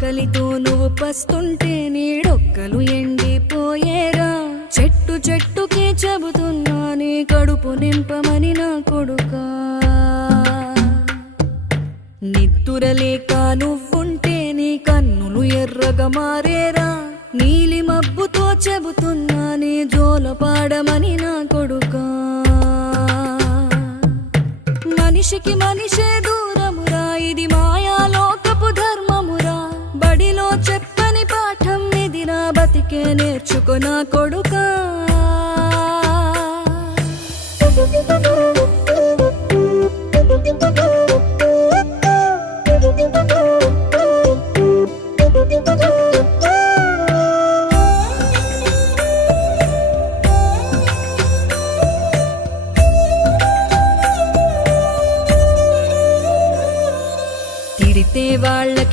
ఆకలితో నువ్వు పస్తుంటే నీడొక్కలు ఎండిపోయేరా. చెట్టు చెట్టుకే చెబుతున్నా నీ కడుపు నింపమని నా కొడుకా. నిద్దురలేక నువ్వుంటే నీ కన్నులు ఎర్రగా మారేరా. నీలి మబ్బుతో చెబుతున్నా నీ జోల పాడమని నా కొడుకా. మనిషికి మనిషే దూరమురా, ఇది మాయాలోకపు ధర్మమురా. బడిలో చెప్పని పాఠం ఇదిరా, బతికే నేర్చుకో నా కొడుకా.